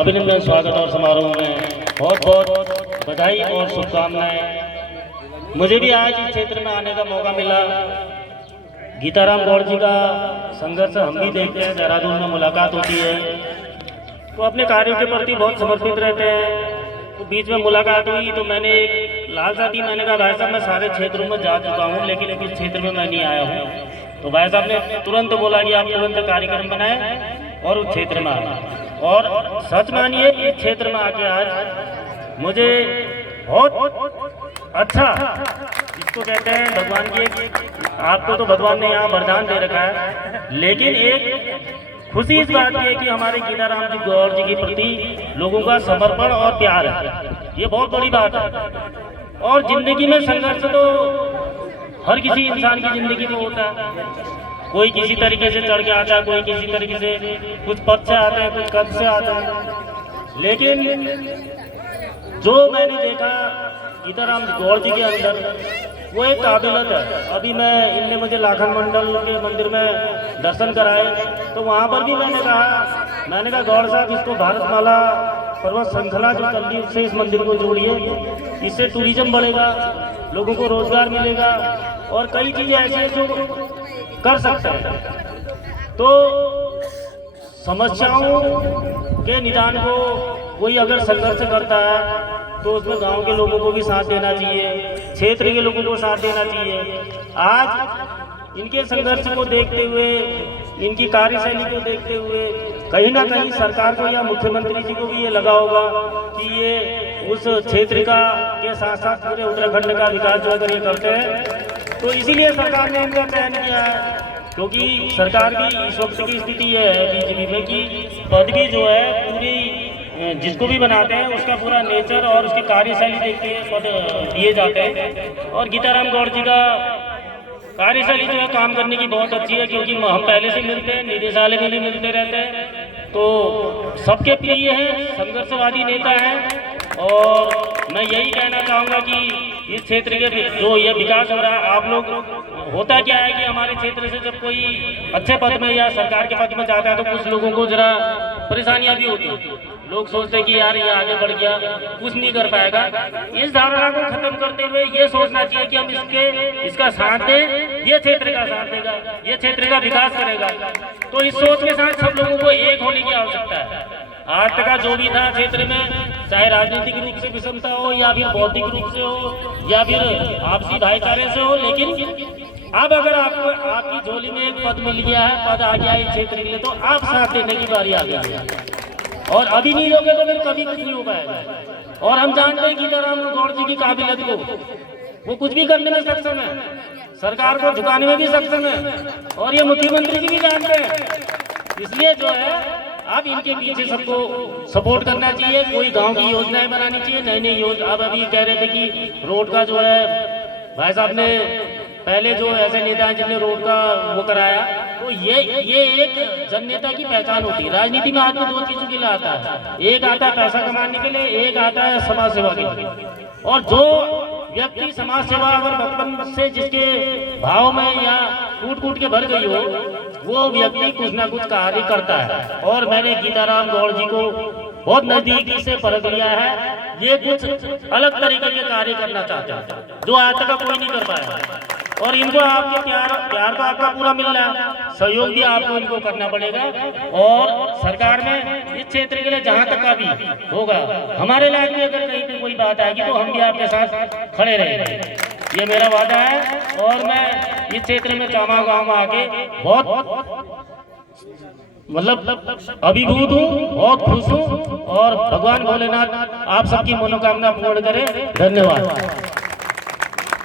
अभिनंदन, स्वागत और समारोह में बहुत बहुत बधाई और शुभकामनाएं। मुझे भी आज इस क्षेत्र में आने का मौका मिला। गीताराम गौड़ जी का संघर्ष हम भी देखते हैं, देहरादून में मुलाकात होती है तो अपने कार्यों के प्रति बहुत समर्पित रहते हैं। तो बीच में मुलाकात हुई तो मैंने एक लालसा थी, मैंने कहा भाई साहब मैं सारे क्षेत्रों में जा चुका हूँ लेकिन इस क्षेत्र में मैं नहीं आया हूँ। तो भाई साहब ने तुरंत बोला कि आप तुरंत कार्यक्रम बनाएं और उस क्षेत्र में आए। और सच मानिए इस क्षेत्र में आके आज मुझे बहुत अच्छा, इसको कहते हैं भगवान की, आपको तो भगवान ने यहाँ वरदान दे रखा है, लेकिन एक खुशी इस बात की है कि हमारे गीताराम जी गौड़ जी के प्रति लोगों का समर्पण और प्यार है। ये बहुत बड़ी बात है। और जिंदगी में संघर्ष तो हर किसी इंसान की जिंदगी में होता है। कोई किसी तरीके से चढ़ के आता है, कोई किसी तरीके से, कुछ पद से आता है, कुछ कद से आता है। लेकिन जो मैंने देखा गीताराम गौड़ जी के अंदर वो एक काबिलियत है। अभी इनने मुझे लाखन मंडल के मंदिर में दर्शन कराए तो वहाँ पर भी मैंने कहा गौड़ साहब इसको भारतमाला पर्वत श्रृंखला जो चल रही है उससे इस मंदिर को जोड़िए, इससे टूरिज्म बढ़ेगा, लोगों को रोजगार मिलेगा और कई चीज़ें ऐसी हैं जो कर सकते हैं। तो समस्याओं के निदान को कोई अगर संघर्ष करता है तो उसमें गांव के लोगों को भी साथ देना चाहिए, क्षेत्र के लोगों को साथ देना चाहिए। आज इनके संघर्ष को देखते हुए, इनकी कार्यशैली को देखते हुए कहीं ना कहीं सरकार को या मुख्यमंत्री जी को भी ये लगा होगा कि ये उस क्षेत्र का के साथ साथ पूरे उत्तराखंड का विकास जो अगर ये करते हैं तो इसीलिए सरकार ने इनका चयन किया है। क्योंकि सरकार की इस वक्त की स्थिति ये है बीजेपी में कि पद भी जो है पूरी जिसको भी बनाते हैं उसका पूरा नेचर और उसकी कार्यशैली देख के पद दिए जाते हैं। और गीताराम गौड़ जी का कार्यशैली जो है काम करने की बहुत अच्छी है, क्योंकि हम पहले से मिलते हैं, निदेशालय में भी मिलते रहते हैं, तो सबके प्रिय हैं, संघर्षवादी नेता हैं। और मैं यही कहना चाहूँगा कि इस क्षेत्र के जो ये विकास हो रहा है, आप लोग, होता क्या है कि हमारे क्षेत्र से जब कोई अच्छे पद में या सरकार के पद में जाता है तो कुछ लोगों को जरा परेशानियां भी होती हैं। लोग सोचते हैं कि यार ये आगे बढ़ गया, कुछ नहीं कर पाएगा। इस धारणा को खत्म करते हुए ये सोचना चाहिए कि हम इसका साथ दें, ये क्षेत्र का साथ देगा, ये क्षेत्र का विकास करेगा। तो इस सोच के साथ सब लोगों को एक होने की आवश्यकता है। आज तक जो भी था क्षेत्र में, चाहे राजनीतिक रूप से विषमता हो या फिर बौद्धिक रूप से हो या फिर आपसी भाईचारे से हो, लेकिन अब अगर आपकी झोली में एक पद मिल गया है, पद आ गया है इस क्षेत्र के लिए, तो आप साथ देने की बारी आ गई है। और अभी नहीं लोगे तो फिर कभी कुछ नहीं हो पाएगा। और हम जानते हैं गीताराम गौड़ जी की काबिलियत को, वो कुछ भी करने में सक्षम है, सरकार को झुकाने में भी सक्षम है, और ये मुख्यमंत्री जी भी जानते हैं। इसलिए जो है अब इनके पीछे सबको सपोर्ट करना चाहिए। कोई गांव की योजनाएं बनानी चाहिए, नई नई योजना। अब अभी कह रहे थे कि रोड का जो है, भाई साहब ने पहले जो ऐसे नेता हैं जिनने रोड का वो कराया, तो ये एक जननेता की पहचान होती है। राजनीति में आदमी दो चीजों के लिए आता है, एक आता है पैसा कमाने के लिए, एक आता है समाज सेवा के लिए। और जो व्यक्ति समाज सेवा अगर बचपन से जिसके भाव में या कूट के भर गई हो, वो व्यक्ति कुछ ना कुछ कार्य करता है। और मैंने गीताराम गौड़ जी को बहुत नजदीकी से परख लिया है। ये कुछ अलग तरीके के कार्य करना चाहते हैं जो आज तक कोई नहीं कर पाया। और इनको आपके प्यार तो आपका पूरा मिल रहा है, सहयोग भी आपको इनको करना पड़ेगा। और सरकार में इस क्षेत्र के लिए जहाँ तक का भी होगा, हमारे लायक में अगर कहीं पे कोई बात आएगी तो हम भी आपके साथ खड़े रहेंगे, ये मेरा वादा है। और मैं इस क्षेत्र में चामा गाँव में आके बहुत मतलब अभिभूत हूँ, बहुत खुश हूँ। और भगवान भोलेनाथ आप सबकी मनोकामना पूर्ण करे। धन्यवाद।